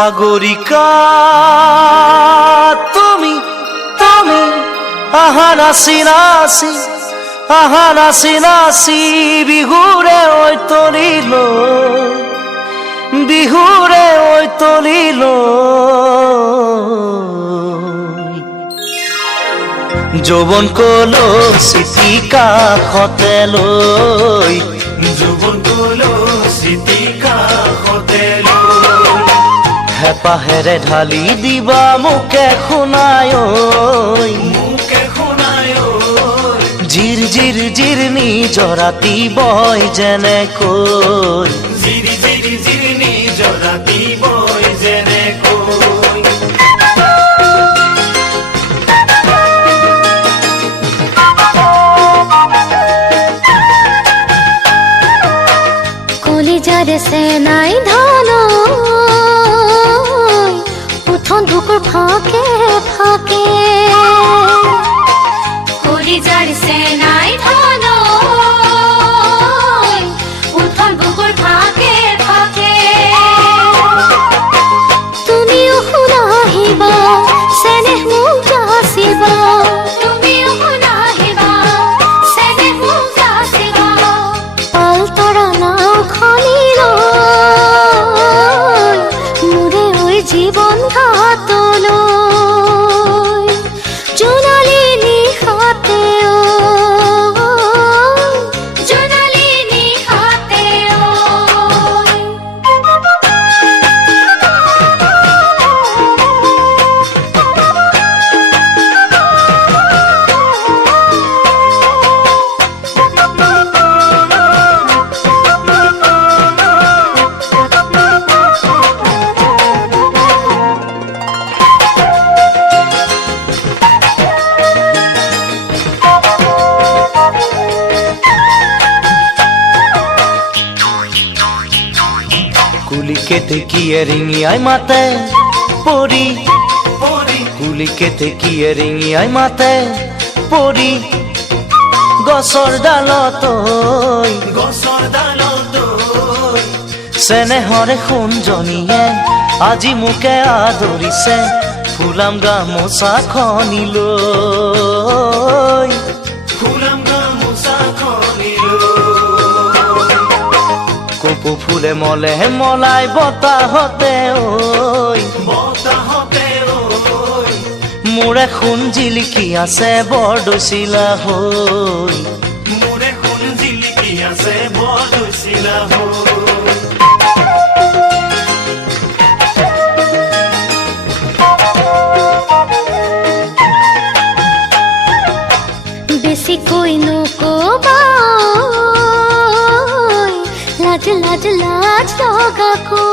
সাগৰিকা তুমি তুমি আহা নাচি নাচি আহা নাচি নাচি বিহুৰে ঐ তলিল বিহুৰে ঐ তলিল যৌবন কলো স্মৃতি কাষতে লৈ যৌবন কলো স্মৃতি কাষতে লৈ হেপাহেৰে ঢালি দিবা মোকে শুনায় মোকে শুনায় জিৰ জিৰ জিৰণি জৰাতি বয় যেনেকৈ জিৰি জিৰি জিৰণি জৰাতি বয় যেনেকৈ কলিজাৰে চেনাই ধান উঠন বুকুৰ ফাঁকে ফাঁকে কলিজাৰ চেনাই ধান উঠন বুকুৰ ফাঁকে ফাঁকে তুমিও শুনাহিবা চেনেহ মোক যাচিবা তুমিও শুনাহিবা চেনেহ মোক যাচিবা পালতৰা নাও খলিল মোৰে ঐ জীৱন ঘাটলৈ জোনালী নিশাতে জোনালী নিশাতে কুলিকেতে কিয়ে ৰিঙিয়াই মাতে পৰি পৰি কুলিকেতে কিয়ে ৰিঙিয়াই মাতে পৰি গছৰ ডালত গছৰ ডালত চেনেহৰে সোণজনীয়ে আজি মোকে আদৰিছে ফুলাম গামোচাখনিলৈ ফুলাম গামোচাখনিলৈ কপৌ ফুলে মলে মলাই বতাহতে ঐ বতাহতে মোৰ এখন জিলিকি আছে বৰদৈচিলা হৈ মোৰ এখন জিলিকি আছে বৰদৈচিলা হৈ বেছিকৈ নকবা লাজ লাজ লাজ লগাকৈ